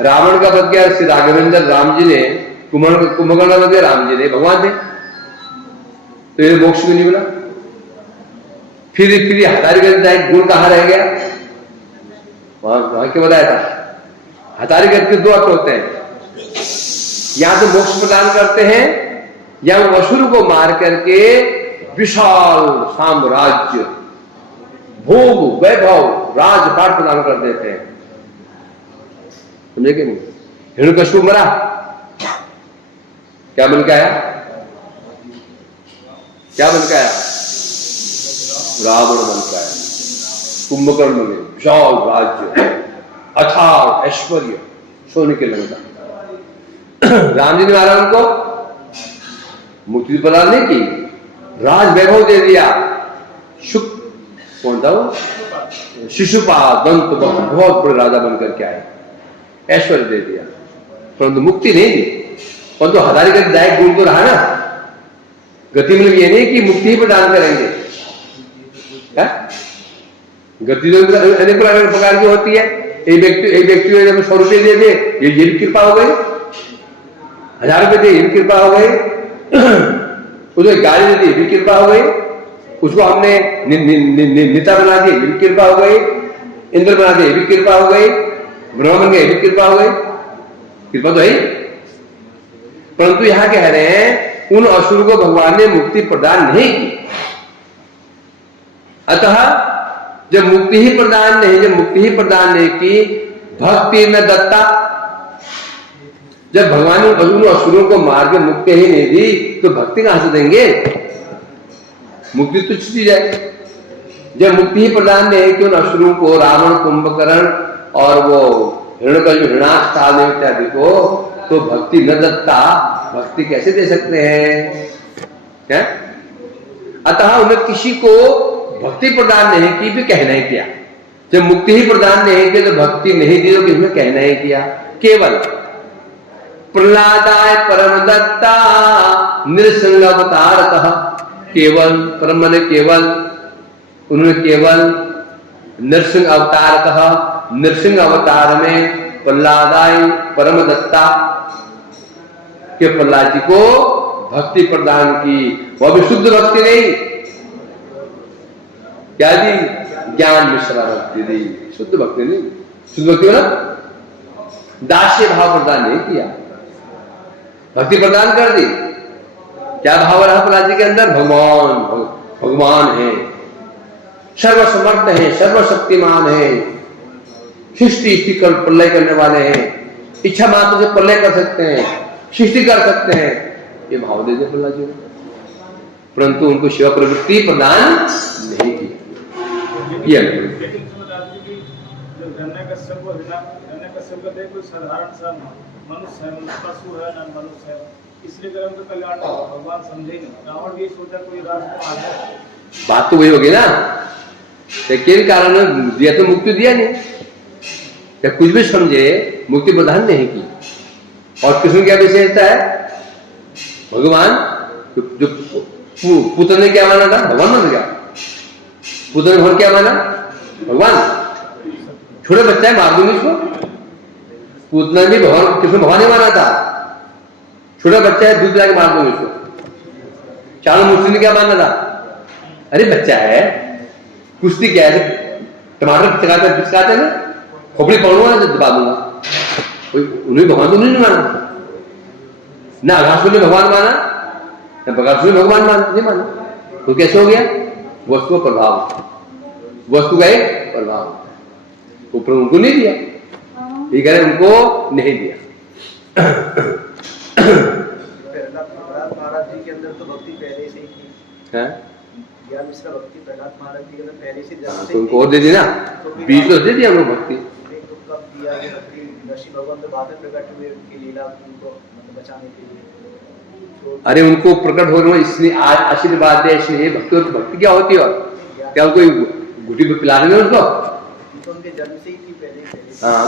रावण का वध किया श्री राघवेंद्र राम जी ने, कुंभकर्ण का वध किया राम जी ने, भगवान थे। तो ये मोक्ष में नहीं मिला। फिर हतारी गति गुण कहां रह गया? वहां क्या बताया था? हतारी गति के 2 अर्थ होते हैं, या तो मोक्ष प्रदान करते हैं या वो असुर को मार करके विशाल साम्राज्य, भोग, वैभव, राजपाट प्रदान कर देते हैं। समझे कि नहीं? हिरण्यकशिपु मरा, क्या बन के आया? क्या बन के आया? रावण बन के आया। कुंभकर्ण में विशाल राज्य, अथाह ऐश्वर्य, सोने के लंका। राम जी ने मारा उनको, मुक्ति प्रदान नहीं की, राज वैभव दे दिया। कौन था वो? शिशुपाल, दंत बहुत बड़े राजा बनकर के आए, ऐश्वर्य दे दिया, परंतु मुक्ति नहीं दी। परंतु हतारी गति दायक गुण तो रहा ना। गति मतलब ये नहीं कि मुक्ति ही प्रदान करेंगे। गति तो अनेक प्रकार की होती है। एक व्यक्ति को जब 100 रुपये दे दे, ये भी कृपा हो गई। 1000 रुपये दे, ये भी कृपा हो गई। उसको गाड़ी दे दी, ये भी कृपा हो गई। उसको हमने नेता बना दिया, ये भी कृपा हो गई। इंद्र बना दिया, ये भी कृपा हो गई। ब्रह्मा बन गया, ये भी कृपा हो गई। कृपा तो है। परंतु यहां कह रहे हैं उन असुर को भगवान ने मुक्ति प्रदान नहीं की। अतः जब मुक्ति ही प्रदान नहीं की, भक्ति न दत्ता, जब भगवान ने उन असुरों को मार के मुक्ति ही नहीं दी तो भक्ति कहां से देंगे? मुक्ति तुच्छ चीज है। जब मुक्ति ही प्रदान नहीं की उन असुरों को, रावण, कुंभकर्ण और वो हिरण्याक्ष इत्यादि को, तो भक्ति न दत्ता, भक्ति कैसे दे सकते हैं? क्या? अतः उन्हें किसी को भक्ति प्रदान नहीं की भी कहना ही क्या? जब मुक्ति ही प्रदान नहीं की तो भक्ति नहीं दी तो किसने कहना ही किया। केवल प्रहलादाय परम दत्ता निरसंग अवतार कहा, केवल परम ने केवल, उन्होंने केवल नरसिंह अवतार कहा। नरसिंह अवतार में प्रहलादाय परम दत्ता के प्रहलाद जी को भक्ति प्रदान की, वह भी शुद्ध भक्ति नहीं, क्या दी? ज्ञान मिश्रा भक्ति दी, शुद्ध भक्ति नहीं। शुद्ध भक्ति मतलब दास्य भाव प्रदान नहीं किया, भक्ति प्रदान कर दी। क्या भाव रहा प्रहलाद जी के अंदर? भगवान भगवान है, सर्वसमर्थ है, सर्वशक्तिमान है, सृष्टि स्थिति प्रलय करने वाले हैं, इच्छा मात्र से प्रलय कर सकते हैं, सृष्टि कर सकते हैं, ये भाव दे दे प्रहलाद जी ने, परंतु उनको शिव प्रवृत्ति प्रदान नहीं की। साधारण सा मनुष्य है, पशु है, न मनुष्य है, इसलिए तो कल्याण भगवान समझे नहीं। रावण भी सोचा कोई राष्ट्र, बात तो वही होगी ना, लेकिन कारण दिया तो मुक्ति दिया नहीं, या कुछ भी समझे मुक्ति प्रदान नहीं की। और कृष्ण क्या विशेषता है? भगवान जो पुत्र ने क्या माना था? भगवान मान गया। पुत्र ने भगवान क्या माना? भगवान। छोटे बच्चा है, मार दूंगी इसको। पुत्र ने भी भगवान, कृष्ण भगवान ही माना था। छोटा बच्चा है, दूध पिला के मार दूंगी इसको। चाणू मूर्ति ने क्या माना था? अरे बच्चा है, कुश्ती क्या है, टमाटर पिचकाते ना, खोपड़ी पकड़ूंगा तो दबा दूंगा। उन्हें भगवान तो नहीं माना, ना अघासुर ने भगवान माना, ना बगासुर ने भगवान नहीं माना। तो कैसे हो गया? वस्तु का प्रभाव, वस्तु का एक प्रभाव, ऊपर उनको नहीं दिया, ये कह रहे उनको नहीं दिया। प्रहलाद महाराज जी के अंदर तो भक्ति पहले से ही थी। है? ज्ञान मिश्रा भक्ति प्रहलाद महाराज जी के अंदर पहले से हाँ, तो उनको और दे दी ना, बीज तो दे दिया उनको भक्ति। कब दिया ये भक्ति? ऋषि भगवान तो बाद में प्रकट हुए, उनकी लीला उनको मतलब बचाने के लिए। अरे उनको प्रकट हो रहे इसलिए आशीर्वाद दे, इसलिए भक्ति। और भक्ति क्या होती है? और क्या कोई घुटी पे पिला देंगे उसको? तो उनके जन्म से ही थी पहले। हाँ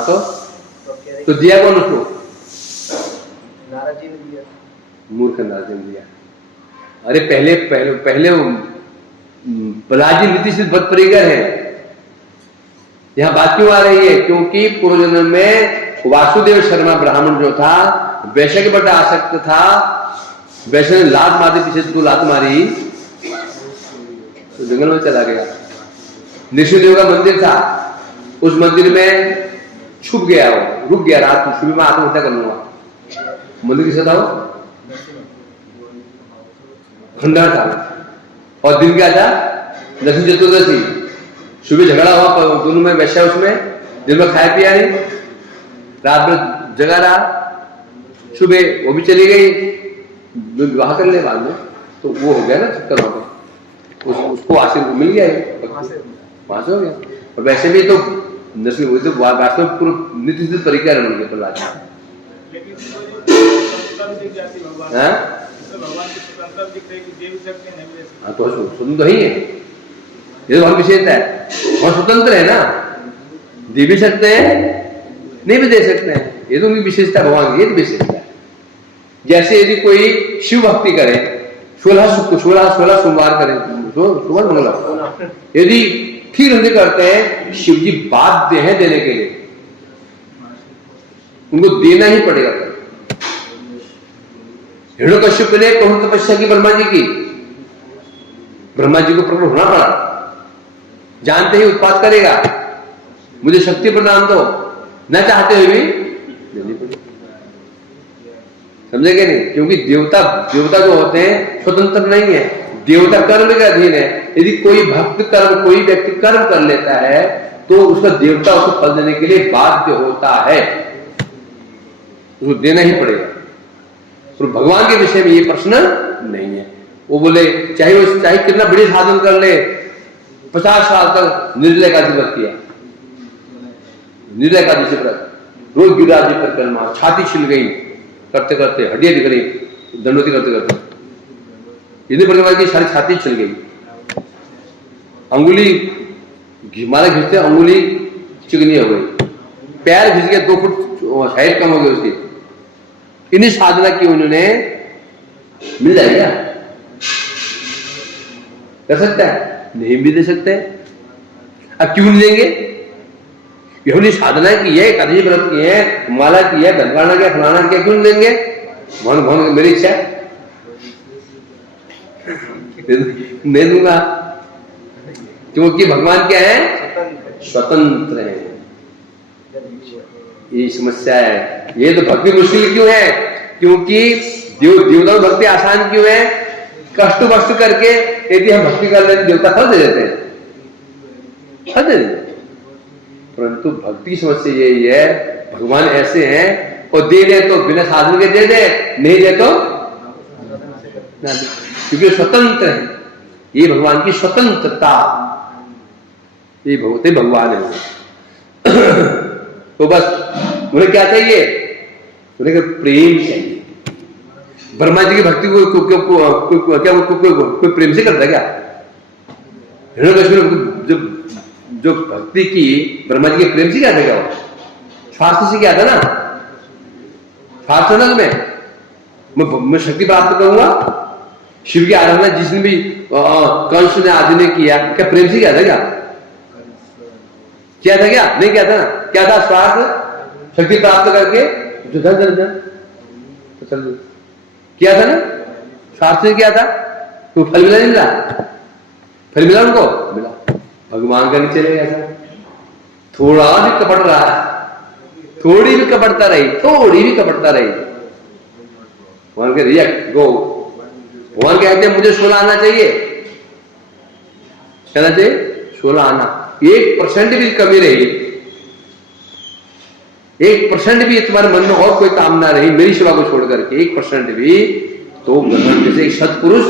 तो दिया कौन उसको? नारद जी ने दिया। मूर्ख नारद जी ने दिया। अरे पहले पहले पहले प्रहलाद जी नीति से बद परिकर है। यहां बात क्यों आ रही है? क्योंकि पूर्व जन्म में वासुदेव शर्मा ब्राह्मण जो था, वैश्य के बड़ा आसक्त था, वैश्य ने लात मारी, पीछे दो लात मारी तो जंगल में चला गया। नृसिंहदेव का मंदिर था, उस मंदिर में छुप गया, वो रुक गया, रात को सुबह में आत्महत्या कर लूंगा। मंदिर किसा था? वो खंडहर था। और दिन क्या था? नरसिंह चतुर्दशी। सुबह झगड़ा हुआ दोनों में, वैश्य उसमें, दिन में खाया पिया नहीं, रात में जगा रहा, सुबह वो भी चली गई, विवाह कर ले बाद में, तो वो हो गया ना चक्कर वहां पर, उसको आशीर्वाद मिल गया, वहां से हो गया। और वैसे भी तो नरसिंह तो वास्तव में पूरा नित्य परिकर है उनके प्रहलाद। हाँ तो स्वतंत्र तो ही है, ये तो बहुत विशेषता है, और स्वतंत्र है ना, दे भी सकते हैं, नहीं भी दे सकते हैं, ये तो उनकी विशेषता, भगवान की ये विशेषता है। जैसे यदि कोई शिव भक्ति करे, 16 सोमवार करें, सोमवार मंगलवार, यदि ठीक ढंग से करते हैं, शिव जी बाध्य हैं देने के लिए, उनको देना ही पड़ेगा। हिरण्यकश्यप के लिए कौन तपस्या की ब्रह्मा जी की? ब्रह्मा जी को प्रकट होना पड़ा, जानते ही उत्पाद करेगा, मुझे शक्ति प्रदान दो, न चाहते हुए भी देनी पड़ेगी। समझेंगे नहीं? क्योंकि देवता जो होते हैं स्वतंत्र नहीं है, देवता कर्म के अधीन है। यदि कोई भक्त कर्म, कोई व्यक्ति कर्म कर लेता है तो उसका देवता उसको फल देने के लिए बाध्य होता है, उसको देना ही पड़ेगा। तो भगवान के विषय में ये प्रश्न नहीं है। वो बोले चाहे कितना बड़ी साधन कर ले, 50 साल तक निर्जला एकादशी व्रत किया, निर्जला एकादशी व्रत, रोज गिरिराज जी परिक्रमा, छाती छिल गई करते करते, हड्डियां दिख रही, दंडोती करते करते, इतनी परिक्रमा की सारी छाती छिल गई, अंगुली हिमालय खींचते अंगुली चिकनी हो गई, पैर खींच के 2 फुट हाइट कम हो गई उसकी। इन्हीं साधना की उन्होंने मिल जाएगा, कर सकता है, नहीं भी दे सकते हैं। अब क्यों नहीं देंगे? हमने साधना की है, एकादशी व्रत की है, माला की है, धनवाना किया, फलाना किया, क्यों नहीं देंगे? भगवान मेरी इच्छा है, नहीं दूंगा, क्योंकि भगवान क्या है? स्वतंत्र है। ये समस्या है। ये तो भक्ति मुश्किल क्यों है? क्योंकि देवता भक्ति आसान क्यों है? कष्ट वष्ट करके यदि हम भक्ति कर लेते देवता फल दे देते हैं, फल दे देते। परंतु भक्ति समस्या यही है, भगवान ऐसे हैं और दे दे तो बिना साधन के दे दे, नहीं दे तो ना दे, क्योंकि स्वतंत्र है। ये भगवान की स्वतंत्रता, ये भगवान है। तो बस उन्हें क्या चाहिए? उन्हें प्रेम चाहिए। ब्रह्मा जी की भक्ति कोई प्रेम से करता है क्या? हिरण्यकश्यप जो भक्ति की ब्रह्मा जी के प्रेम से क्या था? क्या स्वास्थ्य से क्या था ना? स्वास्थ्य ना मैं शक्ति प्राप्त करूंगा। शिव की आराधना जिसने भी कंस ने आदि ने किया, क्या प्रेम से क्या था? क्या था? क्या नहीं क्या था ना? क्या था? स्वार्थ, शक्ति प्राप्त करके जो तो चल किया था ना? स्वार्थ से क्या था? तो फल मिला नहीं मिला? फल मिला उनको, मिला। भगवान का नहीं चलेगा ऐसा। थोड़ा भी कपट रहा, थोड़ी भी कपटता रही, थोड़ी भी कपटता रही, भगवान के रिएक्ट गो। भगवान कहते हैं मुझे 16 आना चाहिए, कहना चाहिए 16 आना। 1% भी कमी रही, 1% भी तुम्हारे मन में और कोई कामना रही मेरी सेवा को छोड़ करके 1% भी, तो भगवान जैसे एक सत्पुरुष,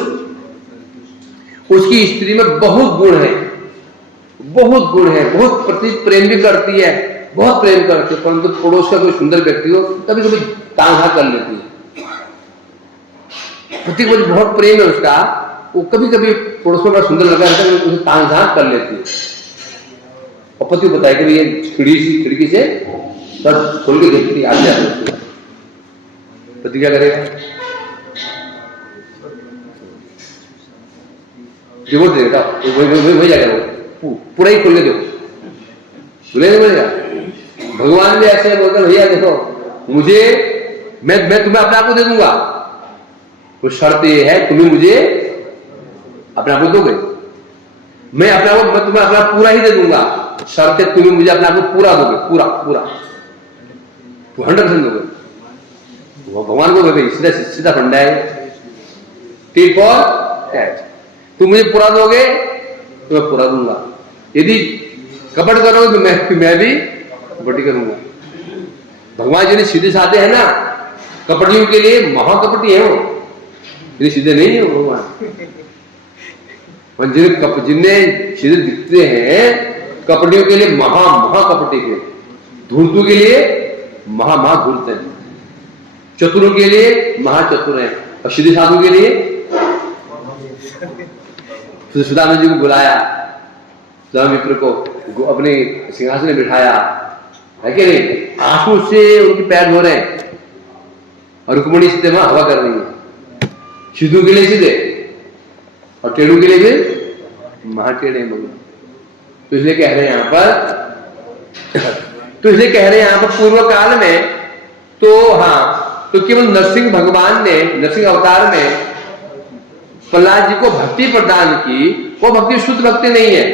उसकी स्त्री में बहुत गुण है, बहुत गुण है, बहुत प्रति प्रेम भी करती है, बहुत प्रेम करती है, परंतु पड़ोस का कोई सुंदर व्यक्ति हो कभी कभी तांघा कर लेती है। पति को बहुत प्रेम है उसका, वो कभी कभी पड़ोस में बड़ा सुंदर लगा रहता है, उसे तांघ कर लेती है। और पति को बताया कि ये खिड़की से सब खोल के देखती आ जाती है। पति क्या करेगा? डिवोर्स देगा, वही जाएगा, वो पूरा ही खोल के दो, बोलेगा। भगवान भी ऐसे बोलते भैया देखो मुझे, मैं तुम्हें अपने आप को दे दूंगा, तो शर्त ये है तुम्हें मुझे अपने आप को दोगे। मैं तुम्हें अपना पूरा ही दे दूंगा, शर्त है तुम्हें मुझे अपने आप को पूरा दोगे, पूरा 100% दोगे। भगवान को सीधा फंडा है, टिट फॉर टैट। तुम मुझे पूरा दोगे तो मैं पूरा दूंगा, यदि कपट करोगे तो मैं भी कपटी करूंगा। भगवान जिन्हें सीधे साधे हैं ना, कपटियों के लिए महाकपटी है वो, जिन्हें सीधे नहीं है भगवान। जिन्हें सीधे दिखते हैं कपटियों के लिए महाकपटी के, धूर्तों के लिए महाधूर्त है, चतुरों के लिए महाचतुर है, और सीधे साधु के लिए सुदामा जी को बुलाया, सुदामा मित्र को अपने सिंहासन में बिठाया, है कि नहीं? आंसू से उनके पैर धो रहे हैं, और रुक्मणी सीधे वहां हवा कर रही है। सिद्धू के लिए सीधे और टेढ़ू के लिए भी महाटेढ़े भगवान। तो इसलिए कह रहे हैं यहां पर, पूर्व काल में तो केवल नरसिंह भगवान ने नरसिंह अवतार में प्रहलाद जी को भक्ति प्रदान की। वो भक्ति शुद्ध भक्ति नहीं है,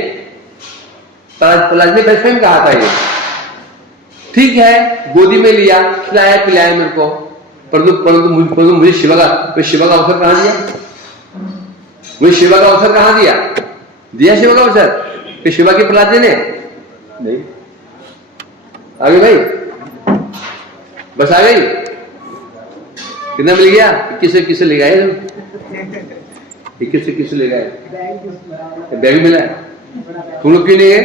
प्रहलाद ने स्वयं कहा था ये, ठीक है गोदी में लिया, खिलाया पिलाया मेरे को, परंतु मुझे शिवा का अवसर कहां दिया? मुझे शिवा का अवसर कहां दिया शिवा का अवसर? कि शिवा की प्रहलाद जी ने नहीं। आगे भाई बस आ गई, कितना मिल गया? 21 से ले गए, 21 से ले गए, बैग मिला। तुम लोग क्यों नहीं गए?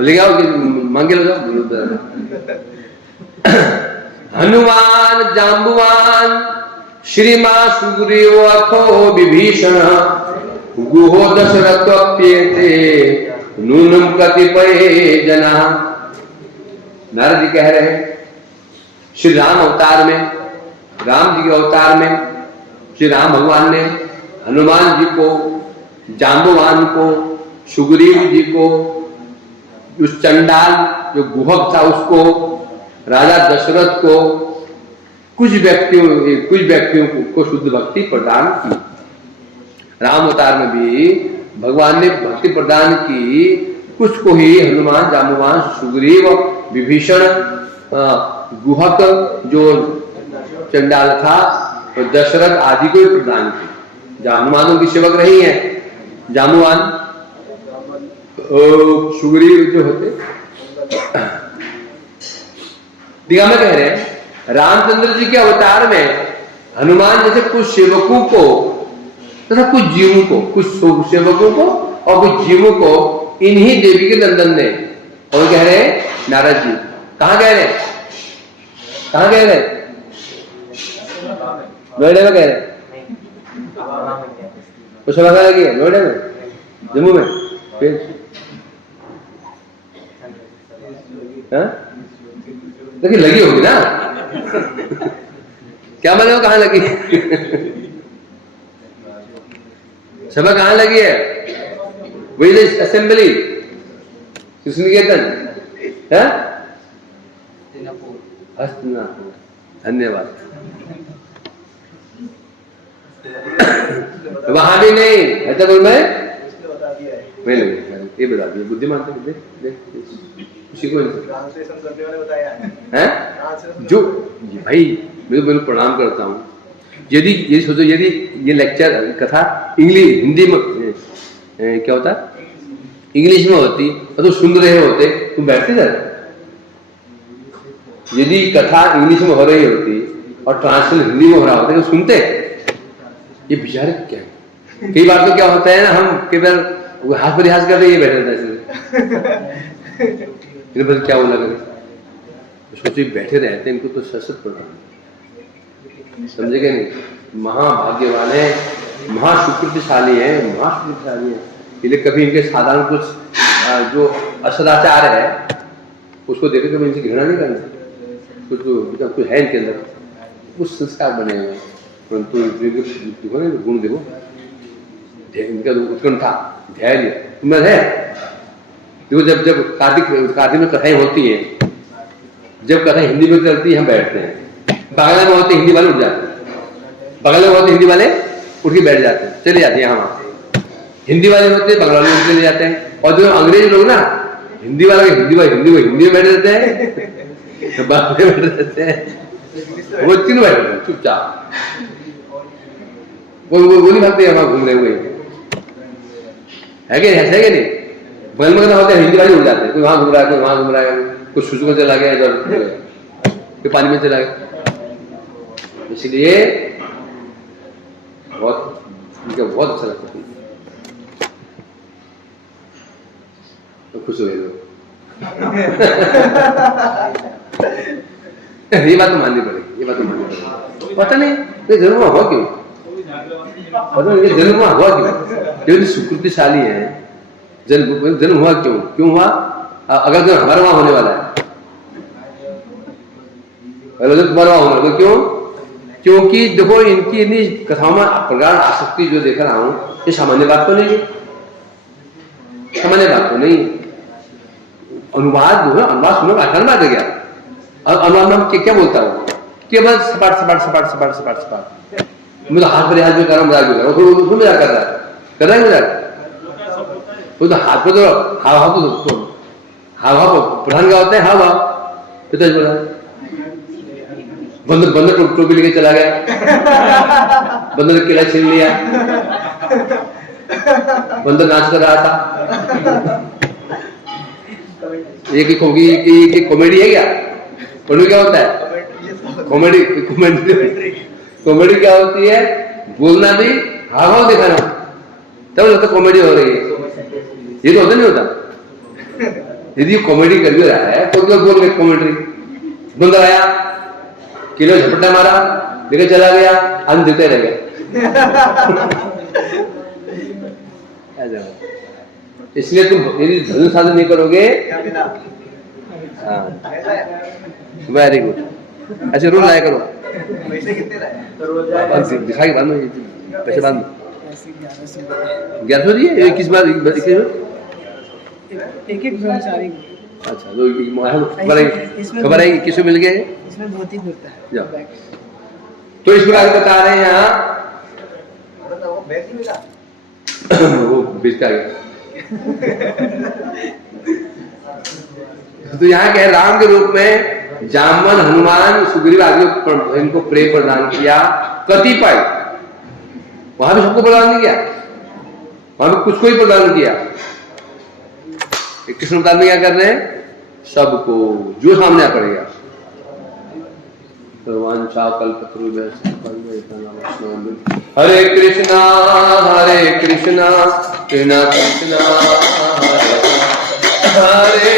ले आओ, मांगे लो जाओ। हनुमान जाम्बुवान श्रीमान सुग्रीव अथो विभीषण गुहो दशरथ्येते नूनम कतिपय जना। नारद जी कह रहे हैं श्री राम अवतार में, राम जी के अवतार में श्री राम भगवान ने हनुमान जी को, जाम्बवान को, सुग्रीव जी को, उस चंडाल जो गुहक था उसको, राजा दशरथ को, कुछ व्यक्तियों को शुद्ध भक्ति प्रदान की। राम अवतार में भी भगवान ने भक्ति प्रदान की, कुछ को ही हनुमान, जाम्बवान, सुग्रीव, विभीषण, गुहक जो चंडाल था और दशरथ आदि को ही प्रदान की। जहां हनुमानों की सेवक रही है, जाम्बवान, सुग्रीव जो होते, दिखा में कह रहे हैं रामचंद्र जी के अवतार में हनुमान जैसे कुछ सेवकों को तथा कुछ जीवों को, कुछ सेवकों को और कुछ जीवों को इन्हीं देवी के नंदन ने। और कह रहे हैं नारद जी, कहां कह रहे हैं, कहां कह रहे हैं? नोएडा में कह रहे हैं, कुछ लगा लगी है नोएडा में, जम्मू में, फिर देखिए लगी होगी ना। क्या माने कहां लगी? सभा कहां लगी है? वही असेंबली कृष्ण निकेतन है, हस्तिनापुर। धन्यवाद। वहां भी नहीं ऐसा बोल मैं नहीं, ये बता दिया बुद्धिमान थे। देख उसी को ट्रांसलेशन करने वाले बताया है जो भाई मैं प्रणाम करता हूँ। यदि ये सोचो, यदि ये लेक्चर कथा इंग्लिश हिंदी में क्या होता, इंग्लिश में होती और तो सुन रहे होते, तुम बैठते जाते। यदि कथा इंग्लिश में हो रही होती और ट्रांसलेशन हिंदी में हो रहा होता तो सुनते। ये बेचारे क्या, कई बार तो क्या होता है ना, हम कई बार हाथ पर रिहाज करते, ये बैठे रहता है क्या बोला करे, सोचिए बैठे रहते हैं, इनको तो सशक्त प्रधान समझेगा नहीं। महाभाग्यवान है, महासुकृतिशाली है, महासुकृतिशाली है। इसलिए कभी इनके साधारण कुछ जो असदाचार है उसको देखे कभी इनसे घृणा नहीं करना। कुछ है इनके अंदर, कुछ संस्कार बने हुए हैं, परंतु गुण देखो, इनका उत्कंठा, धैर्य तुम्हें है। देखो जब कार्तिक में कथाएं होती हैं, जब कथा हिंदी में चलती है हम बैठते हैं, बांग्ला में होते हिंदी वाले उठ जाते हैं, बांग्ला में होते हिंदी वाले उठ के बैठ जाते हैं, चले जाते हैं यहाँ। हिंदी वाले होते बांग्ला वाले उठ चले जाते हैं, और जो अंग्रेज लोग ना हिंदी वाले हिंदी में बैठ जाते हैं, बांग्ला में बैठ जाते हैं, वो तीनों बैठ जाते हैं चुपचाप। वो नहीं भागते वहां घूम रहे हुए है कि नहीं। बगल में होते हैं हिंदी वाले उड़ जाते हैं, कोई वहां घूम रहा है, कोई वहां घूम रहा है, कुछ शुशु में चला गया, इधर कोई पानी में चला गया। इसलिए बहुत अच्छा लगता है, तो खुश हो गए लोग। ये बात तो माननी पड़ेगी, ये बात तो माननी पड़ेगी। पता नहीं ये जन्म हुआ क्यों, पता नहीं ये जन्म हुआ क्यों, क्योंकि सुकृतिशाली है। जन्म हुआ क्यों हुआ? अगर जो हमारा वहां होने वाला है, तुम्हारा वहां होना, तो क्यों? क्योंकि देखो इनकी इतनी कथाओं में प्रगाढ़ आसक्ति जो देख रहा हूं, ये सामान्य बात तो नहीं, सामान्य बात तो नहीं। अनुवाद जो है, अनुवाद सुनो, आसान बात है क्या? अनुवाद में क्या बोलता हूँ कि बस सपाट सपाट सपाट सपाट सपाट सपाट, मुझे हाथ पर हाथ में कर रहा हूँ, मजाक भी कर रहा हूँ, मजाक कर रहा है मजाक। वो तो हाथ पे तो हाव प्रधान क्या होते हैं, हाव पिताजी बोला, बंदर टोपी लेके चला गया, बंदर ने केला छीन लिया, बंदर नाच कर रहा था। ये कॉमेडी है क्या? कॉमेडी क्या होता है? कॉमेडी क्या होती है? बोलना भी, हाव दिखाना, तब लगता कॉमेडी हो रही है। ये तो होता नहीं होता। यदि कॉमेडी कर भी रहा है तो क्या बोल गए कॉमेडी, बंदर आया, किलो झपट्टा मारा, लेकर चला गया, अंत देते रह गया। इसलिए तुम यदि भजन साधन नहीं करोगे, हाँ वेरी गुड, ऐसे रोज लाया करो। पैसे कितने लाए? दिखाई बाद में पैसे बाद में 1100 दिए, किस बार एक ब्रह्मचारी अच्छा, तो खबर आई किसको मिल गए? इसमें धोती कुर्ता है। जाओ। तो इस प्रकार बता रहे हैं यहाँ वो बैग नहीं मिला। वो बेचता गया। तो यहाँ कह राम के रूप में जामवन, हनुमान, सुग्रीव आदि को इनको प्रेम प्रदान किया। कतिपय वहां भी सबको प्रदान नहीं किया, वहां भी कुछ को ही प्रदान किया। कृष्ण अवतार में क्या कर रहे हैं? सबको जो सामने आ पड़ेगा। भगवान हरे कृष्णा कृष्णा कृष्णा हरे हरे